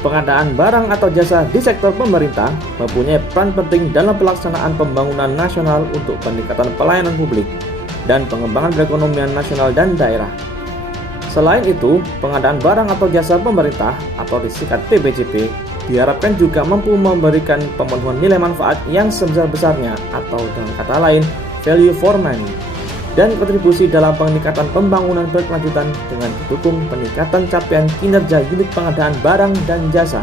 Pengadaan barang atau jasa di sektor pemerintah mempunyai peran penting dalam pelaksanaan pembangunan nasional untuk peningkatan pelayanan publik dan pengembangan perekonomian nasional dan daerah. Selain itu, pengadaan barang atau jasa pemerintah atau disingkat PBJP diharapkan juga mampu memberikan pemenuhan nilai manfaat yang sebesar-besarnya atau dengan kata lain value for money dan kontribusi dalam peningkatan pembangunan berkelanjutan dengan didukung peningkatan capaian kinerja unit pengadaan barang dan jasa.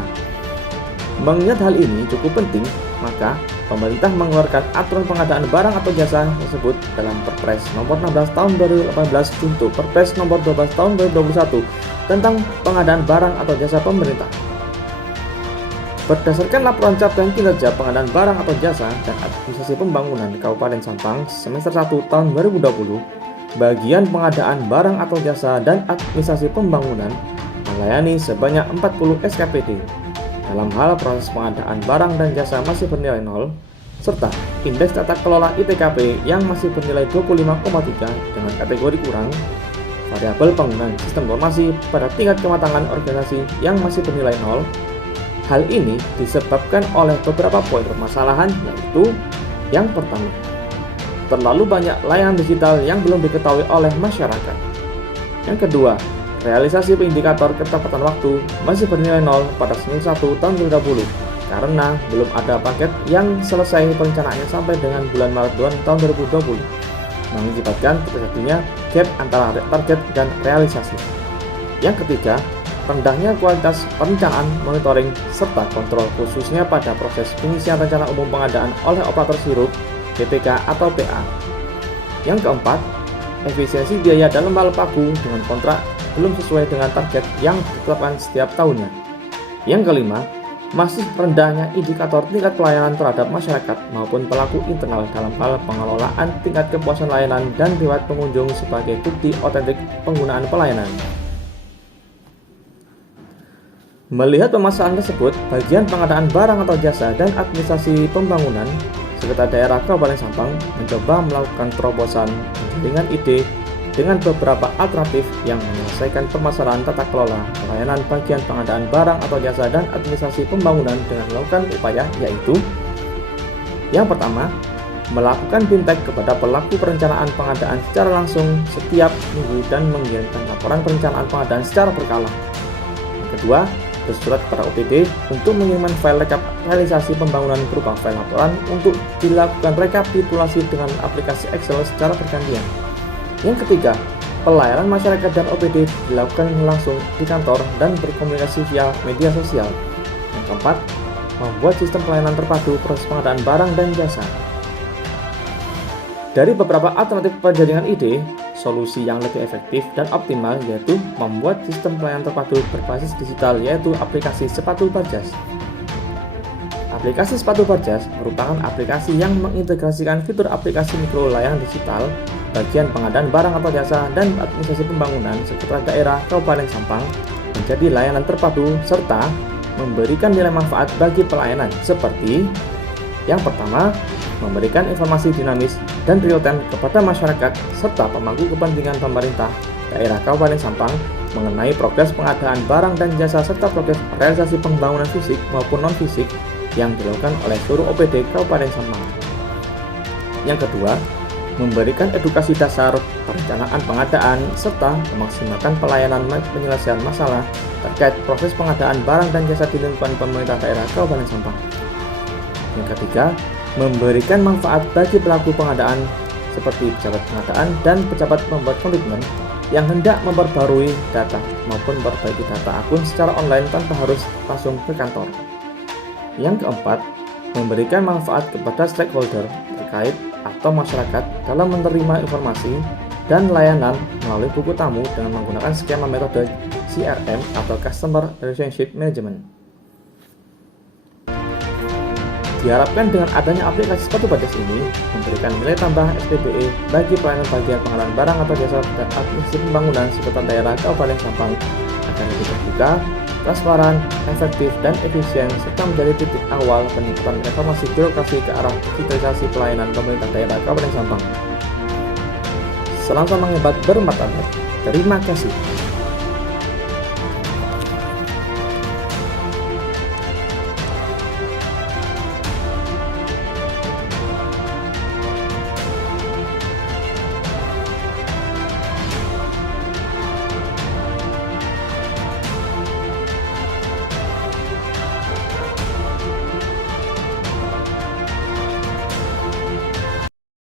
Mengingat hal ini cukup penting, maka pemerintah mengeluarkan aturan pengadaan barang atau jasa tersebut dalam Perpres nomor 16 tahun 2018 junto Perpres nomor 12 tahun 2021 tentang pengadaan barang atau jasa pemerintah. Berdasarkan laporan capaian kinerja pengadaan barang atau jasa dan administrasi pembangunan di Kabupaten Sampang semester 1 tahun 2020, bagian pengadaan barang atau jasa dan administrasi pembangunan melayani sebanyak 40 SKPD. Dalam hal proses pengadaan barang dan jasa masih bernilai 0, serta indeks tata kelola ITKP yang masih bernilai 25,3 dengan kategori kurang, variabel penggunaan sistem informasi pada tingkat kematangan organisasi yang masih bernilai 0. Hal ini disebabkan oleh beberapa poin permasalahan, yaitu yang pertama, terlalu banyak layanan digital yang belum diketahui oleh masyarakat. Yang kedua, realisasi indikator ketepatan waktu masih bernilai 0 pada semester 1 tahun 2020 karena belum ada paket yang selesai perencanaannya sampai dengan bulan Maret tahun 2020, mengakibatkan terjadinya gap antara target dan realisasi. Yang ketiga, rendahnya kualitas perencanaan, monitoring, serta kontrol khususnya pada proses pengisian rencana umum pengadaan oleh operator sirup, BPK atau PA. Yang keempat, efisiensi biaya dalam hal pagu dengan kontrak belum sesuai dengan target yang ditetapkan setiap tahunnya. Yang kelima, masih rendahnya indikator tingkat pelayanan terhadap masyarakat maupun pelaku internal dalam hal pengelolaan tingkat kepuasan layanan dan riwayat pengunjung sebagai bukti otentik penggunaan pelayanan. Melihat permasalahan tersebut, bagian pengadaan barang atau jasa dan administrasi pembangunan Sekretariat Daerah Kabupaten Sampang mencoba melakukan terobosan dengan ide dengan beberapa alternatif yang menyelesaikan permasalahan tata kelola pelayanan bagian pengadaan barang atau jasa dan administrasi pembangunan dengan melakukan upaya, yaitu yang pertama, melakukan bintech kepada pelaku perencanaan pengadaan secara langsung setiap minggu dan mengirimkan laporan perencanaan pengadaan secara berkala. Yang kedua, bersurat kepada OPD untuk mengirimkan file rekap realisasi pembangunan berupa file laporan untuk dilakukan rekapitulasi dengan aplikasi Excel secara bergantian. Yang ketiga, pelayanan masyarakat dan OPD dilakukan langsung di kantor dan berkomunikasi via media sosial. Yang keempat, membuat sistem pelayanan terpadu proses pengadaan barang dan jasa. Dari beberapa alternatif penjaringan ide, solusi yang lebih efektif dan optimal yaitu membuat sistem pelayanan terpadu berbasis digital, yaitu aplikasi Sepatu Barjas. Aplikasi Sepatu Barjas merupakan aplikasi yang mengintegrasikan fitur aplikasi mikro layanan digital, bagian pengadaan barang atau jasa, dan administrasi pembangunan Sekretariat Daerah Kabupaten Sampang menjadi layanan terpadu serta memberikan nilai manfaat bagi pelayanan seperti yang pertama, memberikan informasi dinamis dan real-time kepada masyarakat serta pemangku kepentingan pemerintah daerah Kabupaten Sampang mengenai progres pengadaan barang dan jasa serta progres realisasi pembangunan fisik maupun non-fisik yang dilakukan oleh seluruh OPD Kabupaten Sampang. Yang kedua, memberikan edukasi dasar perencanaan pengadaan serta memaksimalkan pelayanan penyelesaian masalah terkait proses pengadaan barang dan jasa di lingkungan pemerintah daerah Kabupaten Sampang. Yang ketiga, memberikan manfaat bagi pelaku pengadaan seperti pejabat pengadaan dan pejabat pembuat komitmen yang hendak memperbarui data maupun memperbaiki data akun secara online tanpa harus langsung ke kantor. Yang keempat, memberikan manfaat kepada stakeholder terkait atau masyarakat dalam menerima informasi dan layanan melalui buku tamu dengan menggunakan skema metode CRM atau Customer Relationship Management. Diharapkan dengan adanya aplikasi Sepatu Barjas ini memberikan nilai tambah SPBE bagi pelayanan bagian pengadaan barang atau jasa dan administrasi pembangunan Sekretariat Daerah Kabupaten Sampang akan lebih terbuka, transparan, efektif, dan efisien serta menjadi titik awal peningkatan reformasi birokrasi ke arah digitalisasi pelayanan pemerintah daerah Kabupaten Sampang. Salam Sampang hebat bermartabat. Terima kasih.